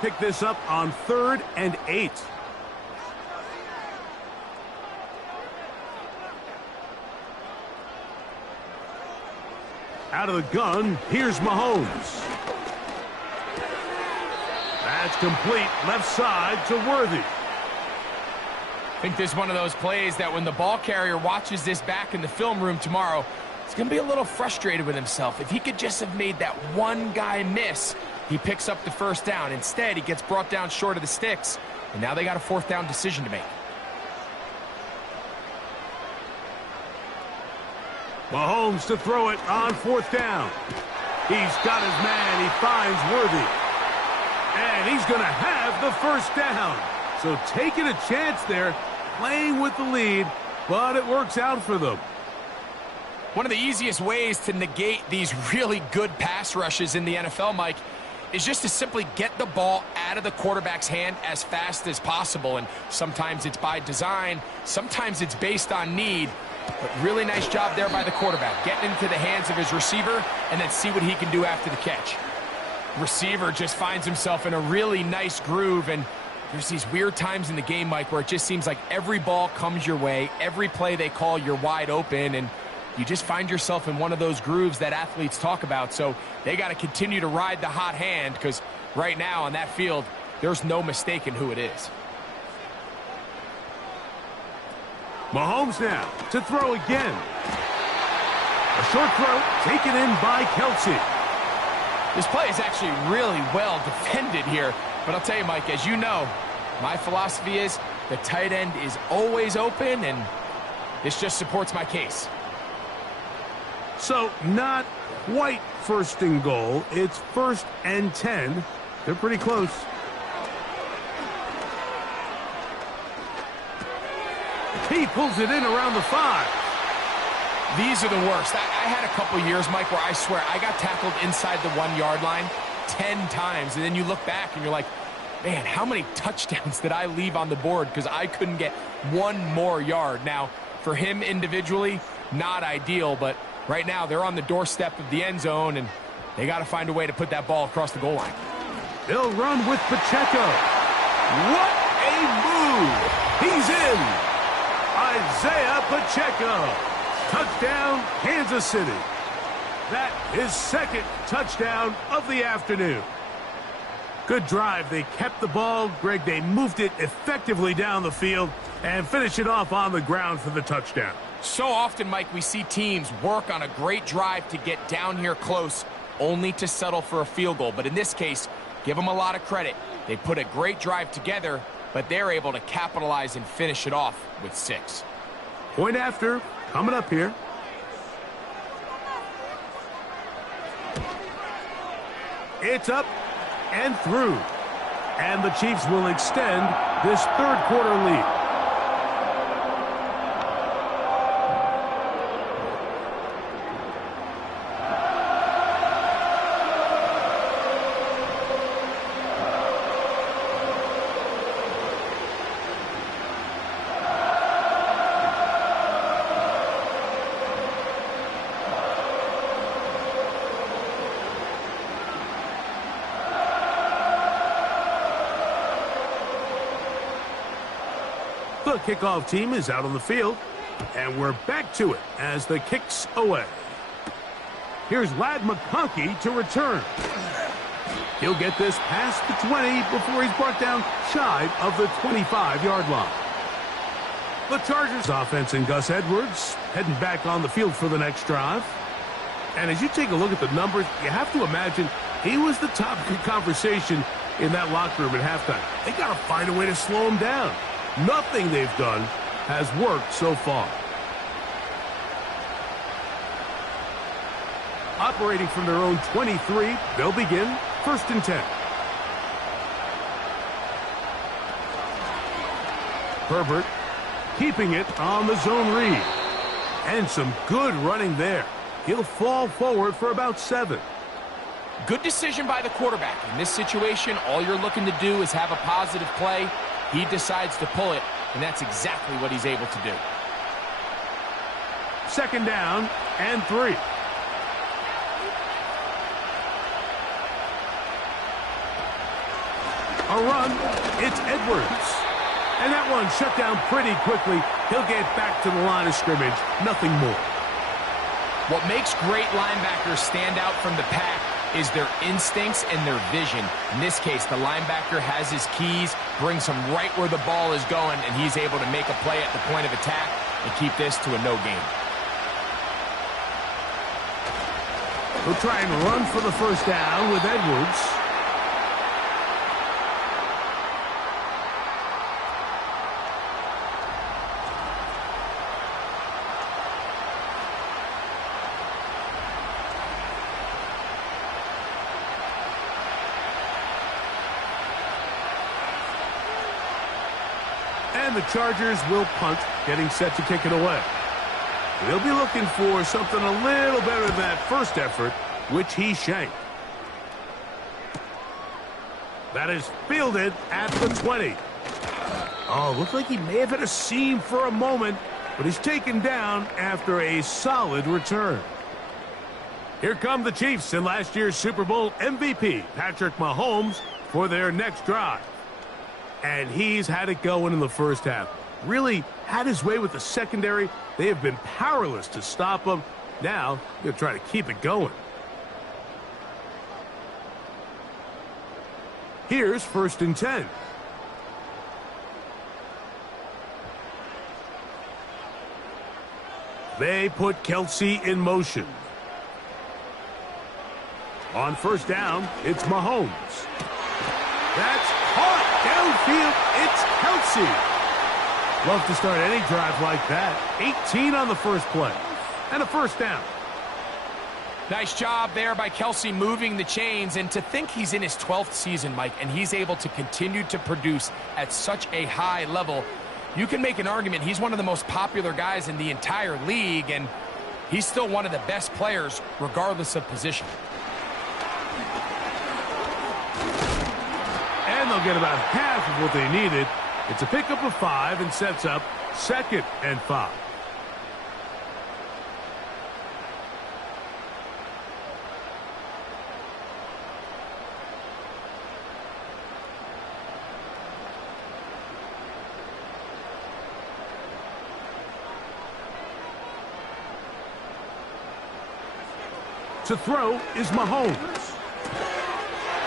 Pick this up on 3rd and 8. Out of the gun, here's Mahomes. That's complete, left side to Worthy. I think this is one of those plays that when the ball carrier watches this back in the film room tomorrow, he's going to be a little frustrated with himself. If he could just have made that one guy miss, he picks up the first down. Instead, he gets brought down short of the sticks, and now they got a 4th down decision to make. Mahomes to throw it on 4th down. He's got his man. He finds Worthy. And he's going to have the first down. So taking a chance there, playing with the lead, but it works out for them. One of the easiest ways to negate these really good pass rushes in the NFL, Mike, is just to simply get the ball out of the quarterback's hand as fast as possible. And sometimes it's by design, sometimes it's based on need. But really nice job there by the quarterback, getting into the hands of his receiver and then see what he can do after the catch. Receiver just finds himself in a really nice groove, and there's these weird times in the game, Mike, where it just seems like every ball comes your way, every play they call, you're wide open, and you just find yourself in one of those grooves that athletes talk about. So they got to continue to ride the hot hand, because right now on that field, there's no mistaking who it is. Mahomes now to throw again. A short throw taken in by Kelsey. This play is actually really well defended here. But I'll tell you, Mike, as you know, my philosophy is the tight end is always open, and this just supports my case. So not quite 1st and goal. It's 1st and 10. They're pretty close. He pulls it in around the 5. These are the worst. I had a couple years, Mike, where I swear I got tackled inside the 1-yard line 10 times. And then you look back and you're like, man, how many touchdowns did I leave on the board because I couldn't get one more yard? Now, for him individually, not ideal, but right now they're on the doorstep of the end zone, and they got to find a way to put that ball across the goal line. They'll run with Pacheco. What a move! He's in! Isaiah Pacheco. Touchdown, Kansas City. That is 2nd touchdown of the afternoon. Good drive. They kept the ball. Greg, they moved it effectively down the field and finished it off on the ground for the touchdown. So often, Mike, we see teams work on a great drive to get down here close, only to settle for a field goal. But in this case, give them a lot of credit. They put a great drive together, but they're able to capitalize and finish it off with 6. Point after, coming up here. It's up and through. And the Chiefs will extend this 3rd quarter lead. The kickoff team is out on the field, and we're back to it as the kick's away. Here's Ladd McConkey to return. He'll get this past the 20 before he's brought down shy of the 25-yard line. The Chargers offense and Gus Edwards heading back on the field for the next drive. And as you take a look at the numbers, you have to imagine he was the topic of conversation in that locker room at halftime. They got to find a way to slow him down. Nothing they've done has worked so far. Operating from their own 23, they'll begin 1st and 10. Herbert keeping it on the zone read. And some good running there. He'll fall forward for about 7. Good decision by the quarterback. In this situation, all you're looking to do is have a positive play. He decides to pull it, and that's exactly what he's able to do. 2nd down and 3. A run. It's Edwards. And that one shut down pretty quickly. He'll get back to the line of scrimmage. Nothing more. What makes great linebackers stand out from the pack is their instincts and their vision. In this case, the linebacker has his keys, brings him right where the ball is going, and he's able to make a play at the point of attack and keep this to a no gain. He'll try and run for the first down with Edwards. And the Chargers will punt, getting set to kick it away. They'll be looking for something a little better than that first effort, which he shanked. That is fielded at the 20. Oh, looked like he may have hit a seam for a moment, but he's taken down after a solid return. Here come the Chiefs and last year's Super Bowl MVP, Patrick Mahomes, for their next drive. And he's had it going in the first half. Really had his way with the secondary. They have been powerless to stop him. Now, they'll try to keep it going. Here's 1st and 10. They put Kelsey in motion. On 1st down, it's Mahomes. That's caught downfield. It's Kelsey. Love to start any drive like that. 18 on the first play. And a 1st down. Nice job there by Kelsey moving the chains. And to think he's in his 12th season, Mike, and he's able to continue to produce at such a high level, you can make an argument he's one of the most popular guys in the entire league, and he's still one of the best players regardless of position. And they'll get about half of what they needed. It's a pickup of 5 and sets up 2nd and 5. To throw is Mahomes.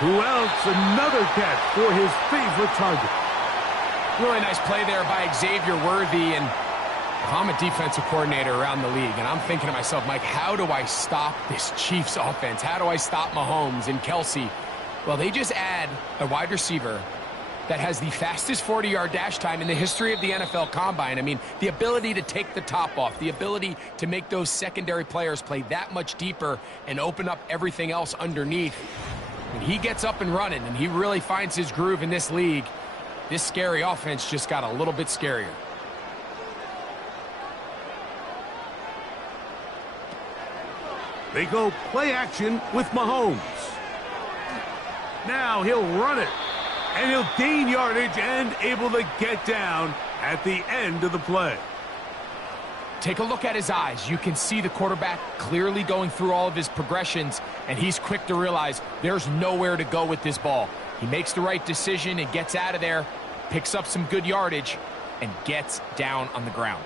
Who else? Another catch for his favorite target. Really nice play there by Xavier Worthy. And if I'm a defensive coordinator around the league, and I'm thinking to myself, Mike, how do I stop this Chiefs offense? How do I stop Mahomes and Kelsey? Well, they just add a wide receiver that has the fastest 40-yard dash time in the history of the NFL Combine. I mean, the ability to take the top off, the ability to make those secondary players play that much deeper and open up everything else underneath. When he gets up and running and he really finds his groove in this league, this scary offense just got a little bit scarier. They go play action with Mahomes. Now he'll run it. And he'll gain yardage and able to get down at the end of the play. Take a look at his eyes. You can see the quarterback clearly going through all of his progressions, and he's quick to realize there's nowhere to go with this ball. He makes the right decision and gets out of there, picks up some good yardage, and gets down on the ground.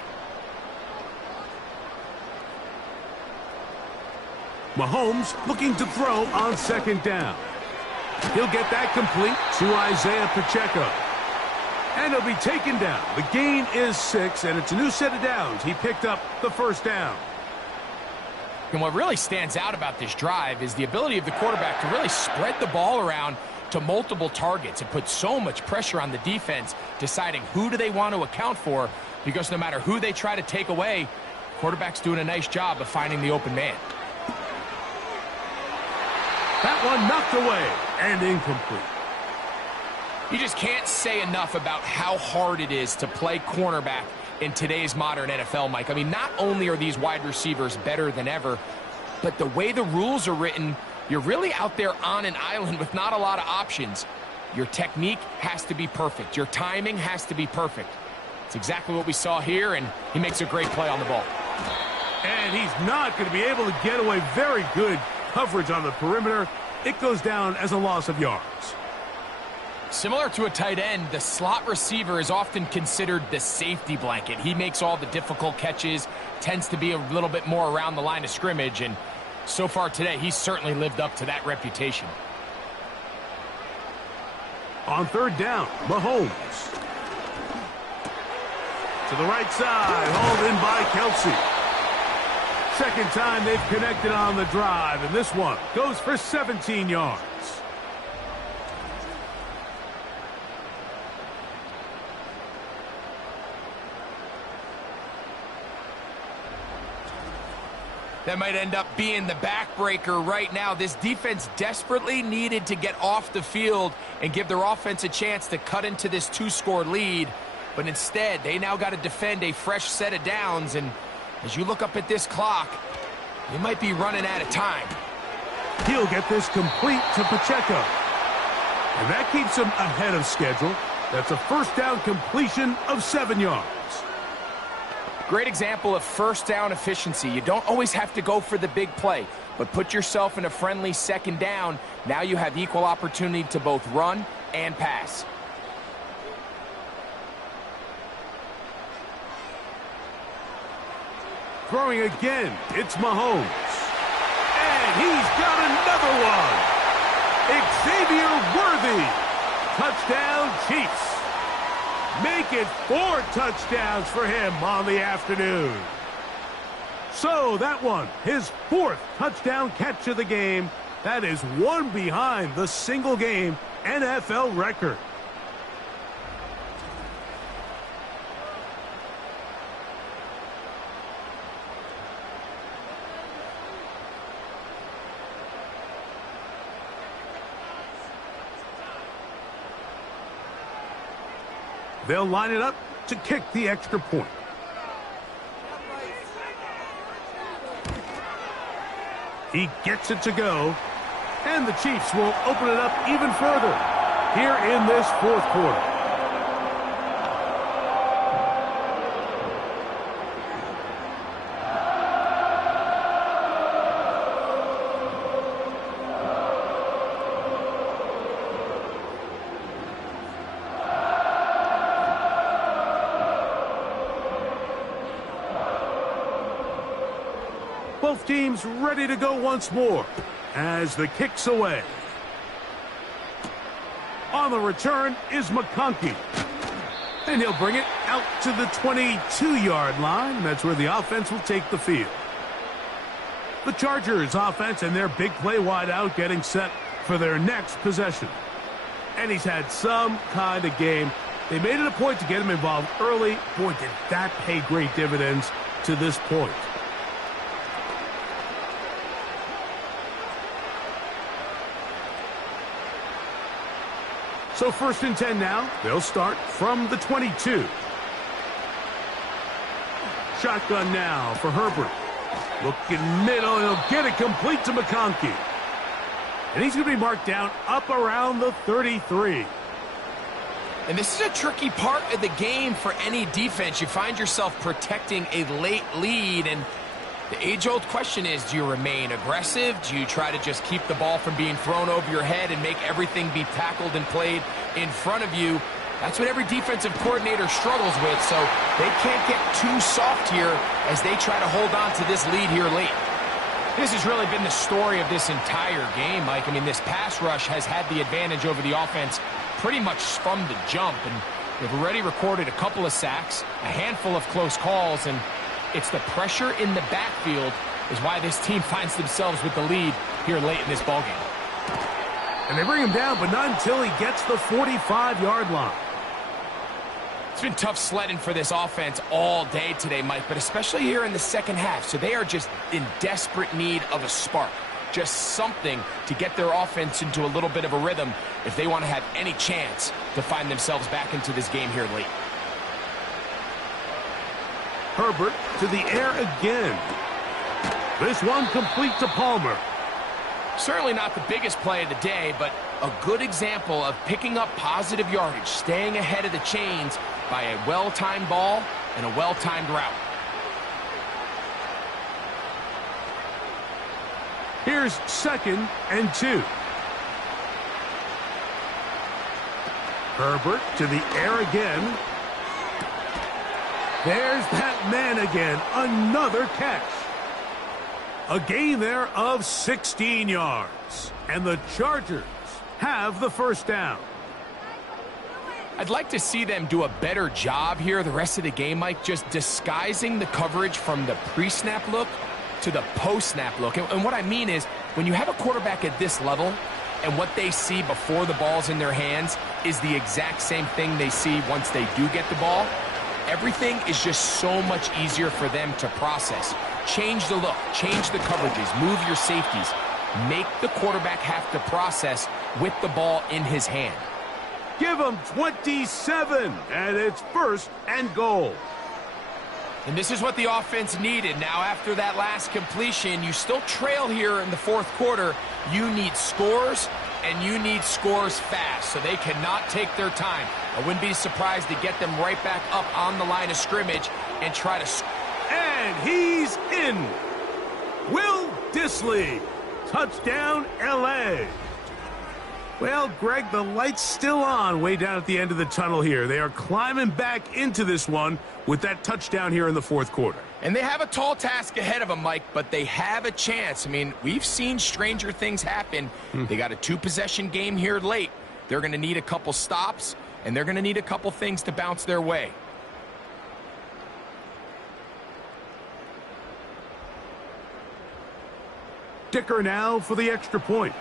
Mahomes looking to throw on 2nd down. He'll get that complete to Isaiah Pacheco. And he'll be taken down. The gain is 6, and it's a new set of downs. He picked up the 1st down. And what really stands out about this drive is the ability of the quarterback to really spread the ball around to multiple targets and put so much pressure on the defense, deciding who do they want to account for, because no matter who they try to take away, quarterback's doing a nice job of finding the open man. That one knocked away and incomplete. You just can't say enough about how hard it is to play cornerback in today's modern NFL, Mike. I mean, not only are these wide receivers better than ever, but the way the rules are written, you're really out there on an island with not a lot of options. Your technique has to be perfect. Your timing has to be perfect. It's exactly what we saw here, and he makes a great play on the ball. And he's not going to be able to get away. Very good coverage on the perimeter. It goes down as a loss of yards. Similar to a tight end, the slot receiver is often considered the safety blanket. He makes all the difficult catches, tends to be a little bit more around the line of scrimmage, and so far today, he's certainly lived up to that reputation. On third down, Mahomes. To the right side, hauled in by Kelsey. Second time they've connected on the drive, and this one goes for 17 yards. That might end up being the backbreaker right now. This defense desperately needed to get off the field and give their offense a chance to cut into this two-score lead. But instead, they now got to defend a fresh set of downs. And as you look up at this clock, they might be running out of time. He'll get this complete to Pacheco. And that keeps him ahead of schedule. That's a first down completion of 7 yards. Great example of first down efficiency. You don't always have to go for the big play, but put yourself in a friendly second down. Now you have equal opportunity to both run and pass. Throwing again, it's Mahomes. And he's got another one. Xavier Worthy. Touchdown, Chiefs. Make it 4 touchdowns for him on the afternoon. So that one, his 4th touchdown catch of the game. That is one behind the single-game NFL record. They'll line it up to kick the extra point. He gets it to go, and the Chiefs will open it up even further here in this 4th quarter. Both teams ready to go once more as the kick's away. On the return is McConkey. And he'll bring it out to the 22-yard line. That's where the offense will take the field. The Chargers offense and their big play wide out getting set for their next possession. And he's had some kind of game. They made it a point to get him involved early. Boy, did that pay great dividends to this point. So 1st and 10 now. They'll start from the 22. Shotgun now for Herbert. Looking middle. He'll get it complete to McConkey. And he's going to be marked down up around the 33. And this is a tricky part of the game for any defense. You find yourself protecting a late lead, and the age-old question is, do you remain aggressive? Do you try to just keep the ball from being thrown over your head and make everything be tackled and played in front of you? That's what every defensive coordinator struggles with, so they can't get too soft here as they try to hold on to this lead here late. This has really been the story of this entire game, Mike. I mean, this pass rush has had the advantage over the offense pretty much from the jump, and they've already recorded a couple of sacks, a handful of close calls, and it's the pressure in the backfield is why this team finds themselves with the lead here late in this ballgame. And they bring him down, but not until he gets the 45-yard line. It's been tough sledding for this offense all day today, Mike, but especially here in the second half. So they are just in desperate need of a spark, just something to get their offense into a little bit of a rhythm if they want to have any chance to find themselves back into this game here late. Herbert to the air again. This one complete to Palmer. Certainly not the biggest play of the day, but a good example of picking up positive yardage, staying ahead of the chains by a well-timed ball and a well-timed route. Here's 2nd and 2. Herbert to the air again. There's that man again. Another catch. A gain there of 16 yards. And the Chargers have the first down. I'd like to see them do a better job here the rest of the game, Mike, just disguising the coverage from the pre-snap look to the post-snap look. And what I mean is, when you have a quarterback at this level and what they see before the ball's in their hands is the exact same thing they see once they do get the ball, everything is just so much easier for them to process. Change the look, change the coverages, move your safeties. Make the quarterback have to process with the ball in his hand. Give him 27, and it's 1st and goal. And this is what the offense needed. Now, after that last completion, you still trail here in the 4th quarter. You need scores, and you need scores fast, so they cannot take their time. I wouldn't be surprised to get them right back up on the line of scrimmage and try to... And he's in. Will Dissly. Touchdown, L.A. Well, Greg, the light's still on way down at the end of the tunnel here. They are climbing back into this one with that touchdown here in the 4th quarter. And they have a tall task ahead of them, Mike, but they have a chance. I mean, we've seen stranger things happen. They got a 2-possession game here late. They're going to need a couple stops, and they're going to need a couple things to bounce their way. Dicker now for the extra point.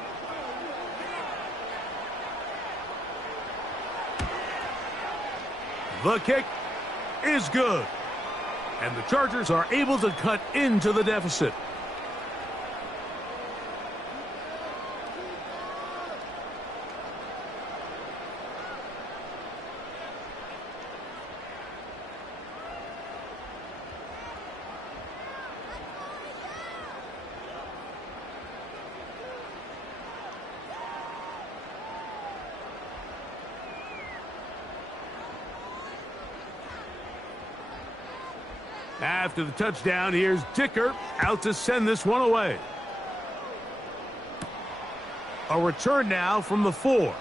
The kick is good. And the Chargers are able to cut into the deficit. After the touchdown, here's Dicker out to send this one away. A return now from the 4.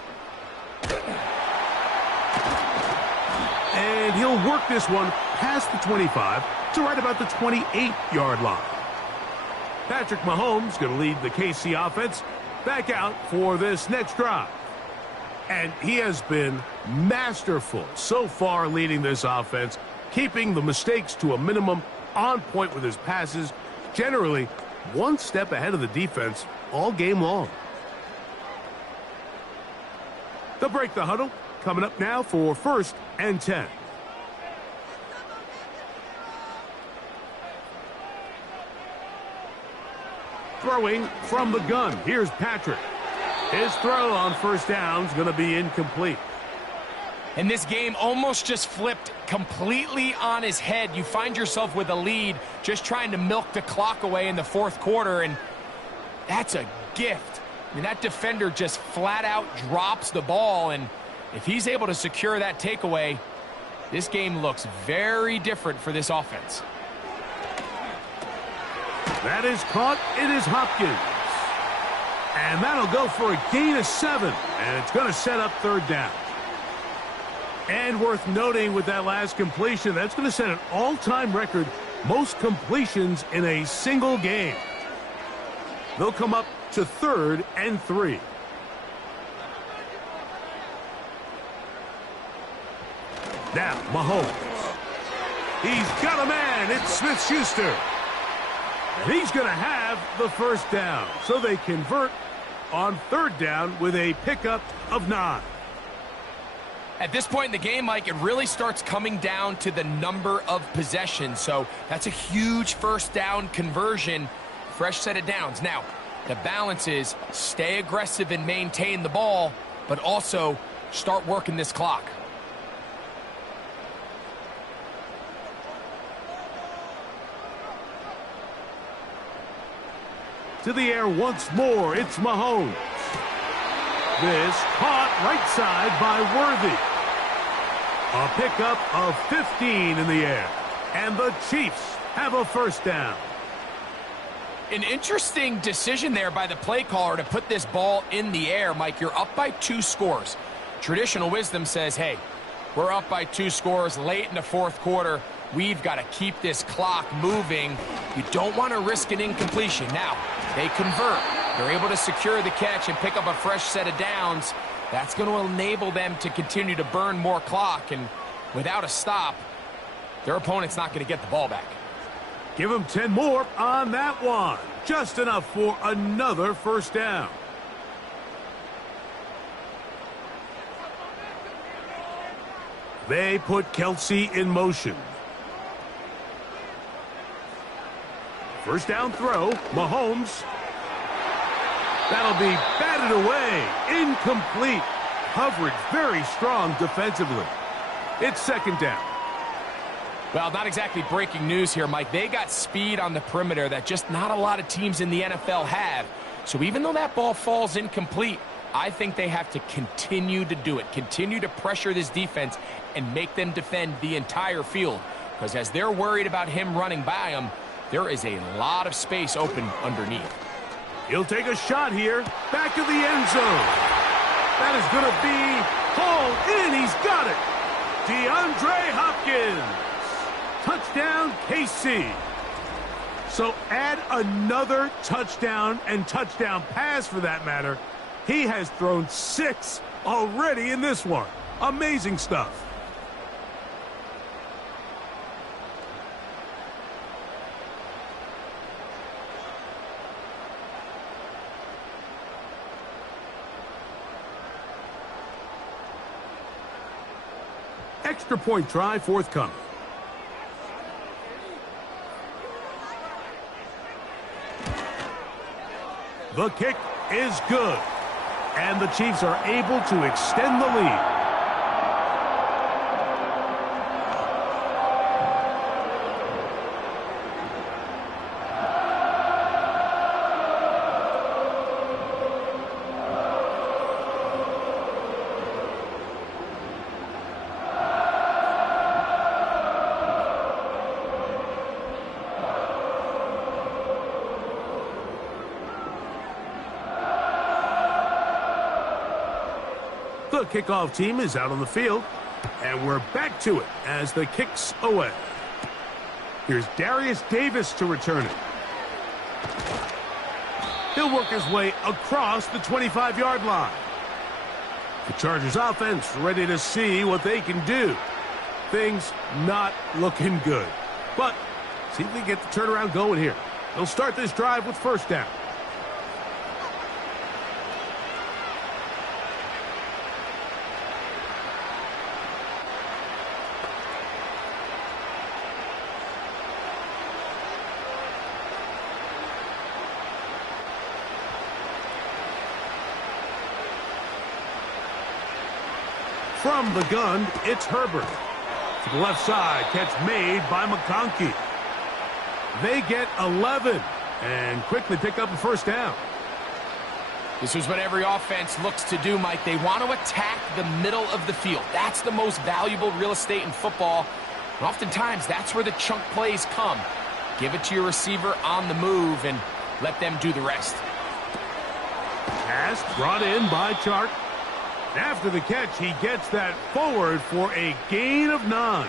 And he'll work this one past the 25 to right about the 28-yard line. Patrick Mahomes going to lead the KC offense back out for this next drive. And he has been masterful so far leading this offense, keeping the mistakes to a minimum, on point with his passes, generally one step ahead of the defense all game long. They'll break the huddle, coming up now for 1st and 10. Throwing from the gun, here's Patrick. His throw on 1st down is going to be incomplete. And this game almost just flipped completely on his head. You find yourself with a lead, just trying to milk the clock away in the 4th quarter, and that's a gift. I mean, that defender just flat out drops the ball, and if he's able to secure that takeaway, this game looks very different for this offense. That is caught. It is Hopkins. And that'll go for a gain of 7, and it's going to set up 3rd down. And worth noting with that last completion, that's going to set an all-time record, most completions in a single game. They'll come up to 3rd and 3. Now, Mahomes. He's got a man. It's Smith-Schuster. And he's going to have the 1st down. So they convert on 3rd down with a pickup of 9. At this point in the game, Mike, it really starts coming down to the number of possessions. So that's a huge 1st down conversion, fresh set of downs. Now, the balance is stay aggressive and maintain the ball, but also start working this clock. To the air once more, it's Mahomes. This caught right side by Worthy. A pickup of 15 in the air. And the Chiefs have a 1st down. An interesting decision there by the play caller to put this ball in the air, Mike. You're up by 2 scores. Traditional wisdom says, hey, we're up by 2 scores late in the fourth quarter. We've got to keep this clock moving. You don't want to risk an incompletion. Now, they convert. They're able to secure the catch and pick up a fresh set of downs. That's going to enable them to continue to burn more clock. And without a stop, their opponent's not going to get the ball back. Give them 10 more on that one. Just enough for another first down. They put Kelsey in motion. First down throw, Mahomes. That'll be batted away. Incomplete. Coverage very strong defensively. It's second down. Well, not exactly breaking news here, Mike. They got speed on the perimeter that just not a lot of teams in the NFL have. So even though that ball falls incomplete, I think they have to continue to do it. Continue to pressure this defense and make them defend the entire field. Because as they're worried about him running by them, there is a lot of space open underneath. He'll take a shot here. Back of the end zone. That is going to be hauled in. He's got it. DeAndre Hopkins. Touchdown, KC. So add another touchdown and touchdown pass for that matter. He has thrown 6 already in this one. Amazing stuff. Extra point try forthcoming. The kick is good. And the Chiefs are able to extend the lead. The kickoff team is out on the field, and we're back to it as the kick's away. Here's Darius Davis to return it. He'll work his way across the 25-yard line. The Chargers offense ready to see what they can do. Things not looking good. But see if they get the turnaround going here. They'll start this drive with first down. From the gun, it's Herbert. To the left side, catch made by McConkey. They get 11 and quickly pick up a first down. This is what every offense looks to do, Mike. They want to attack the middle of the field. That's the most valuable real estate in football. And oftentimes, that's where the chunk plays come. Give it to your receiver on the move and let them do the rest. Pass brought in by Chark. After the catch, he gets that forward for a gain of 9.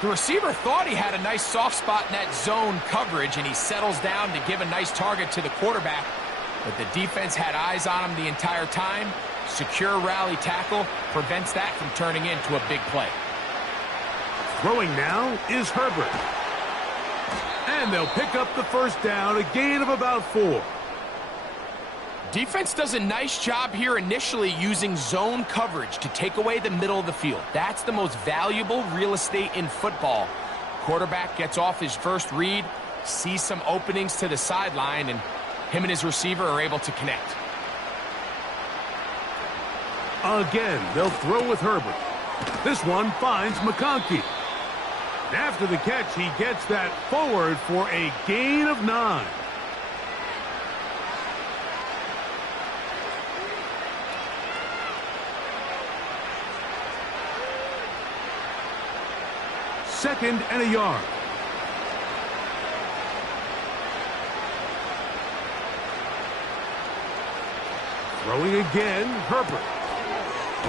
The receiver thought he had a nice soft spot in that zone coverage, and he settles down to give a nice target to the quarterback. But the defense had eyes on him the entire time. Secure rally tackle prevents that from turning into a big play. Throwing now is Herbert. And they'll pick up the first down, a gain of about 4. Defense does a nice job here initially using zone coverage to take away the middle of the field. That's the most valuable real estate in football. Quarterback gets off his first read, sees some openings to the sideline, and him and his receiver are able to connect. Again, they'll throw with Herbert. This one finds McConkey. After the catch, he gets that forward for a gain of 9. Second and a yard. Throwing again, Herbert.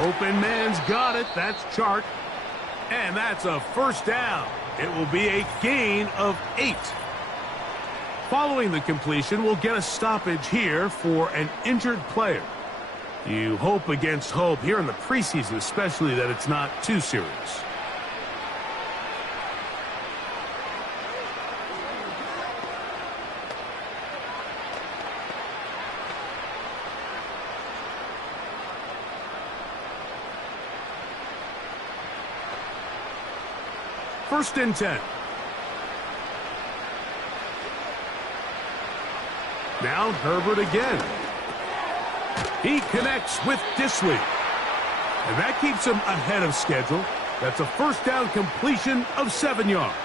Open man's got it. That's Chark. And that's a first down. It will be a gain of 8. Following the completion, we'll get a stoppage here for an injured player. You hope against hope here in the preseason, especially, that it's not too serious. First and 10. Now Herbert again. He connects with Disley. And that keeps him ahead of schedule. That's a first down completion of 7 yards.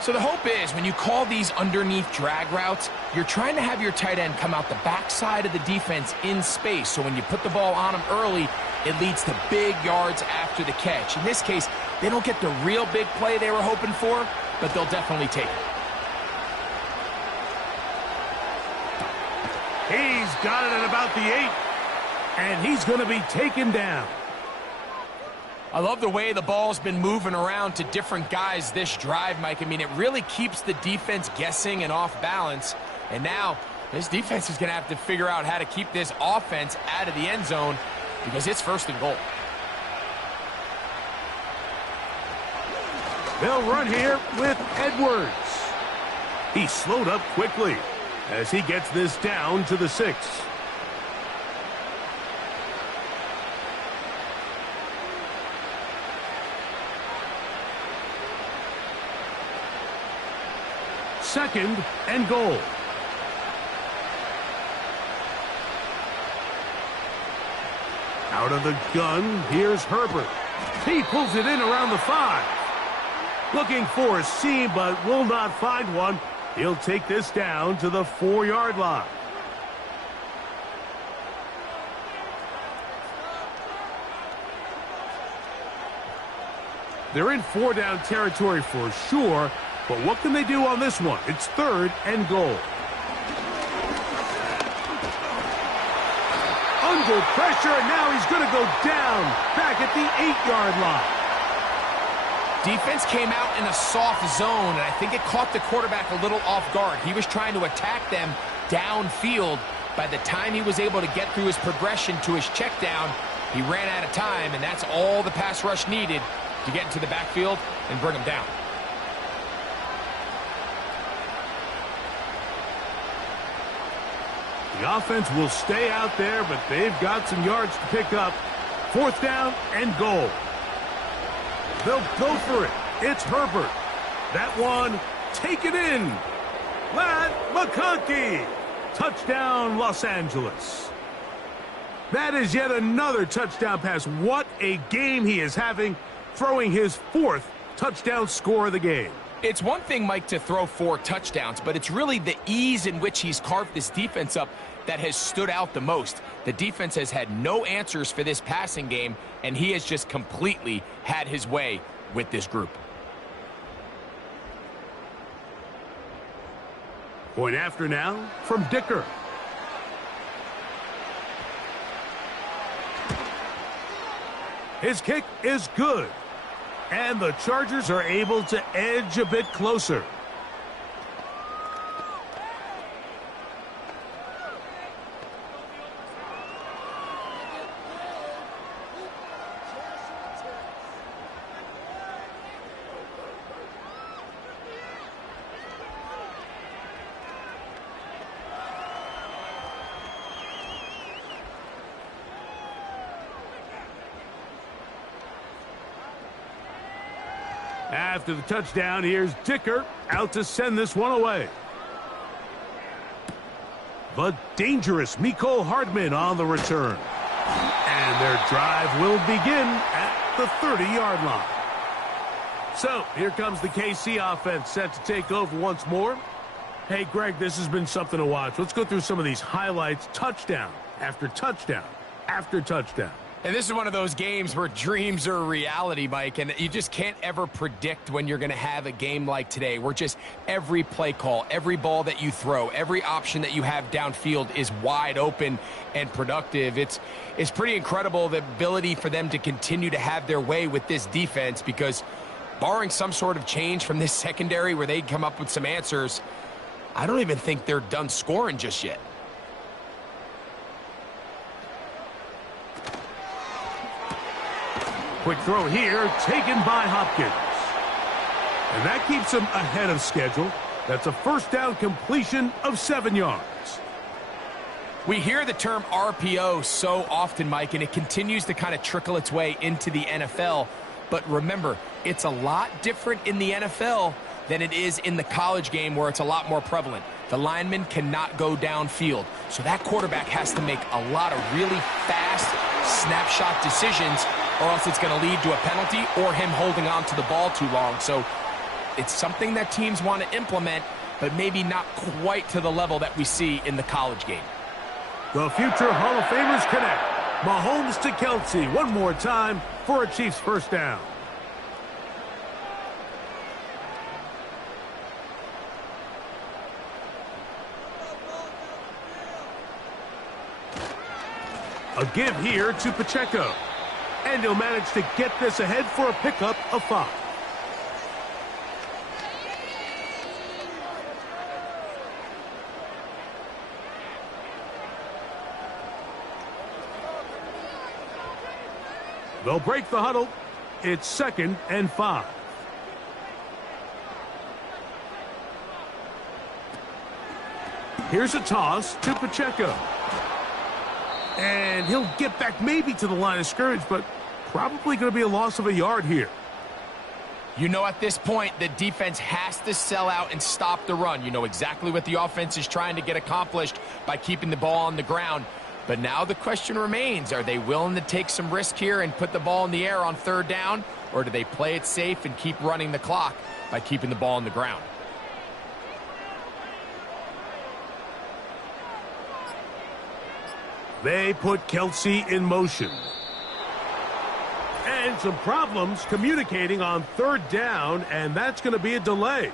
So the hope is when you call these underneath drag routes, you're trying to have your tight end come out the backside of the defense in space. So when you put the ball on him early, it leads to big yards after the catch. In this case, they don't get the real big play they were hoping for, but they'll definitely take it. He's got it at about the 8, and he's going to be taken down. I love the way the ball's been moving around to different guys this drive, Mike. I mean, it really keeps the defense guessing and off balance. And now this defense is going to have to figure out how to keep this offense out of the end zone because it's first and goal. They'll run here with Edwards. He slowed up quickly as he gets this down to the 6. Second and goal. Out of the gun, here's Herbert. He pulls it in around the 5. Looking for a seam, but will not find one. He'll take this down to the 4-yard line. They're in 4-down territory for sure, but what can they do on this one? It's third and goal. Under pressure, and now he's going to go down back at the 8-yard line. Defense came out in a soft zone, and I think it caught the quarterback a little off guard. He was trying to attack them downfield. By the time he was able to get through his progression to his check down, he ran out of time, and that's all the pass rush needed to get into the backfield and bring him down. The offense will stay out there, but they've got some yards to pick up. 4th down and goal. They'll go for it. It's Herbert. That one, take it in. Ladd McConkey. Touchdown, Los Angeles. That is yet another touchdown pass. What a game he is having, throwing his 4th touchdown score of the game. It's one thing, Mike, to throw 4 touchdowns, but it's really the ease in which he's carved this defense up that has stood out the most. The defense has had no answers for this passing game, and he has just completely had his way with this group. Point after now from Dicker. His kick is good. And the Chargers are able to edge a bit closer. After the touchdown, here's Dicker out to send this one away. The dangerous Mecole Hardman on the return. And their drive will begin at the 30-yard line. So, here comes the KC offense set to take over once more. Hey, Greg, this has been something to watch. Let's go through some of these highlights. Touchdown after touchdown after touchdown. And this is one of those games where dreams are a reality, Mike, and you just can't ever predict when you're going to have a game like today, where just every play call, every ball that you throw, every option that you have downfield is wide open and productive. It's pretty incredible, the ability for them to continue to have their way with this defense, because barring some sort of change from this secondary where they come up with some answers, I don't even think they're done scoring just yet. Quick throw here, taken by Hopkins. And that keeps him ahead of schedule. That's a first down completion of 7 yards. We hear the term RPO so often, Mike, and it continues to kind of trickle its way into the NFL. But remember, it's a lot different in the NFL than it is in the college game, where it's a lot more prevalent. The lineman cannot go downfield, so that quarterback has to make a lot of really fast snapshot decisions, or else it's going to lead to a penalty or him holding on to the ball too long. So it's something that teams want to implement, but maybe not quite to the level that we see in the college game. The future Hall of Famers connect. Mahomes to Kelsey one more time for a Chiefs first down. A give here to Pacheco. And he'll manage to get this ahead for a pickup of 5. They'll break the huddle. It's 2nd and 5. Here's a toss to Pacheco. And he'll get back maybe to the line of scrimmage, but probably going to be a loss of a yard here. You know, at this point, the defense has to sell out and stop the run. You know exactly what the offense is trying to get accomplished by keeping the ball on the ground. But now the question remains, are they willing to take some risk here and put the ball in the air on 3rd down? Or do they play it safe and keep running the clock by keeping the ball on the ground? They put Kelsey in motion. And some problems communicating on 3rd down, and that's going to be a delay.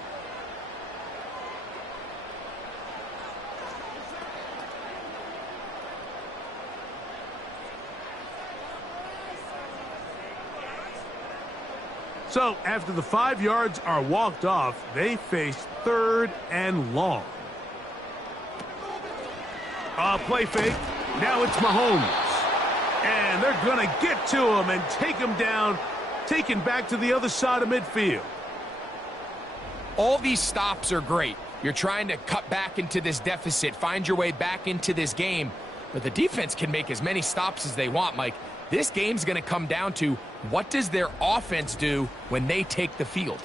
So after the 5 yards are walked off, they face 3rd and long. A play fake. Now it's Mahomes. And they're going to get to him and take him down, taken back to the other side of midfield. All these stops are great. You're trying to cut back into this deficit, find your way back into this game. But the defense can make as many stops as they want, Mike. This game's going to come down to, what does their offense do when they take the field?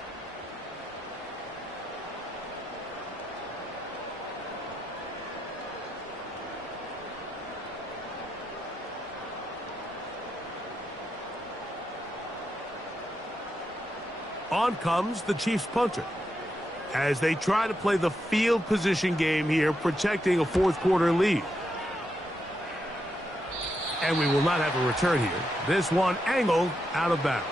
On comes the Chiefs punter as they try to play the field position game here, protecting a 4th quarter lead. And we will not have a return here. This one angled out of bounds.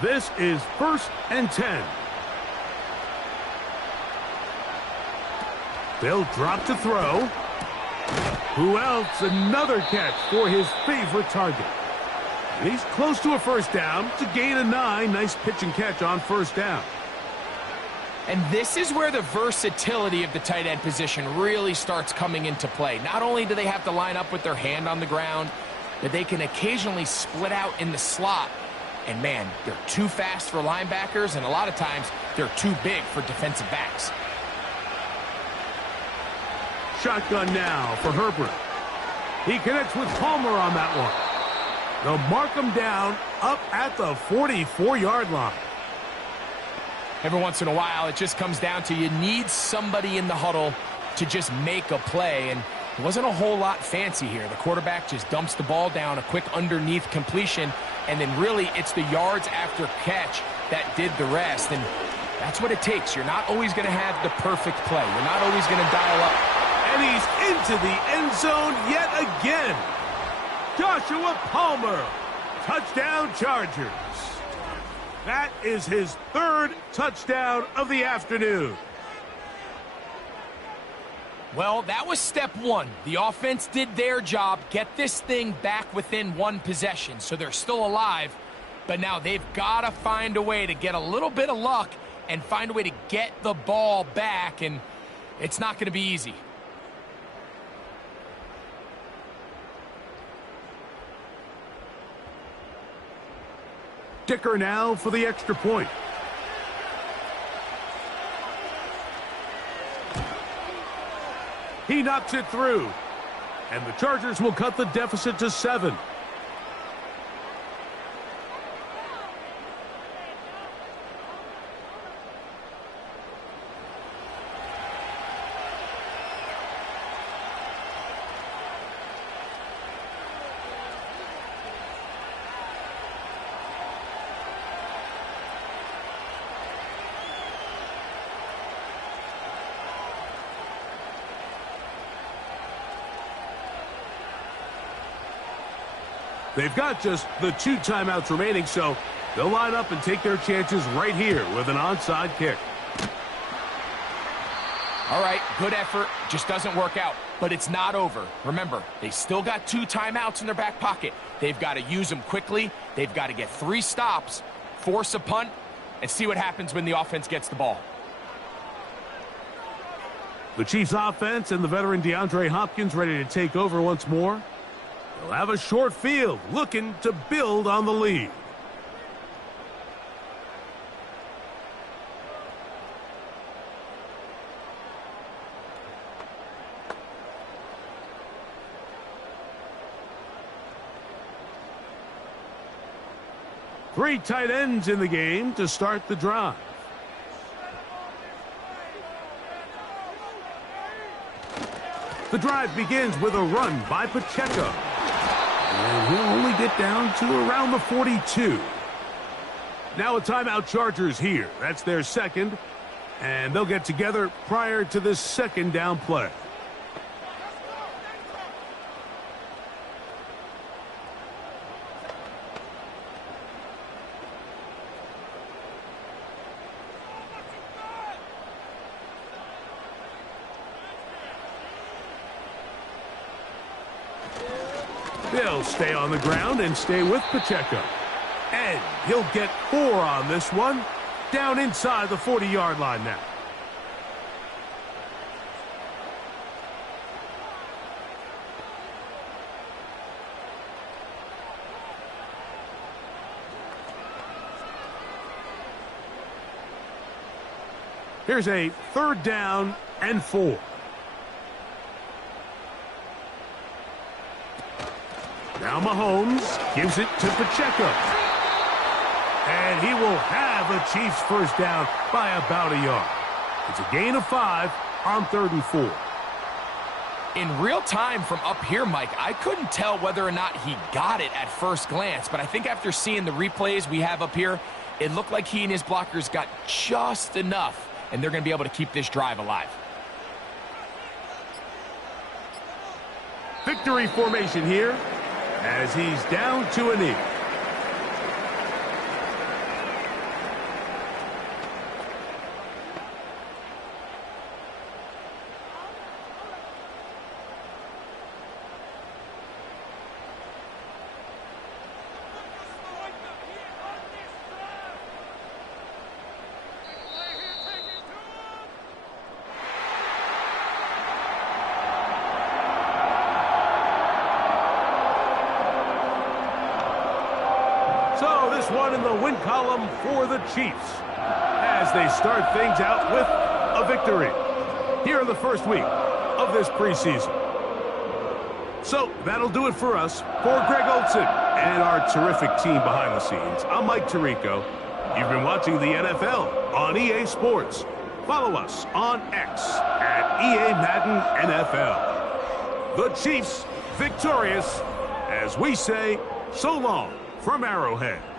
This is 1st and 10. They'll drop to throw. Who else? Another catch for his favorite target. And he's close to a first down to gain a 9. Nice pitch and catch on 1st down. And this is where the versatility of the tight end position really starts coming into play. Not only do they have to line up with their hand on the ground, but they can occasionally split out in the slot. And man, they're too fast for linebackers, and a lot of times they're too big for defensive backs. Shotgun now for Herbert. He connects with Palmer on that one. They'll mark him down up at the 44-yard line. Every once in a while, it just comes down to, you need somebody in the huddle to just make a play, and it wasn't a whole lot fancy here. The quarterback just dumps the ball down, a quick underneath completion, and then really it's the yards after catch that did the rest. And that's what it takes. You're not always going to have the perfect play. You're not always going to dial up. And he's into the end zone yet again. Joshua Palmer, touchdown Chargers. That is his third touchdown of the afternoon. Well, that was step one. The offense did their job, get this thing back within one possession, so they're still alive. But now they've got to find a way to get a little bit of luck and find a way to get the ball back, and it's not going to be easy. Dicker now for the extra point. He knocks it through, and the Chargers will cut the deficit to 7. They've got just the 2 timeouts remaining, so they'll line up and take their chances right here with an onside kick. All right, good effort. Just doesn't work out. But it's not over. Remember, they still got 2 timeouts in their back pocket. They've got to use them quickly. They've got to get 3 stops, force a punt, and see what happens when the offense gets the ball. The Chiefs offense and the veteran DeAndre Hopkins ready to take over once more. They'll have a short field, looking to build on the lead. Three tight ends in the game to start the drive. The drive begins with a run by Pacheco. And he'll only get down to around the 42. Now a timeout Chargers here. That's their second. And they'll get together prior to this second down play. They'll stay on the ground and stay with Pacheco. And he'll get 4 on this one. Down inside the 40-yard line now. Here's a 3rd down and 4. Now Mahomes gives it to Pacheco. And he will have a Chiefs first down by about a yard. It's a gain of 5 on 3rd and 4. In real time from up here, Mike, I couldn't tell whether or not he got it at first glance, but I think after seeing the replays we have up here, it looked like he and his blockers got just enough, and they're going to be able to keep this drive alive. Victory formation here as he's down to a knee. One in the win column for the Chiefs as they start things out with a victory here in the first week of this preseason. So that'll do it for us. For Greg Olson and our terrific team behind the scenes, I'm Mike Tirico. You've been watching the NFL on EA Sports. Follow us on X at EA Madden NFL. The Chiefs victorious as we say so long from Arrowhead.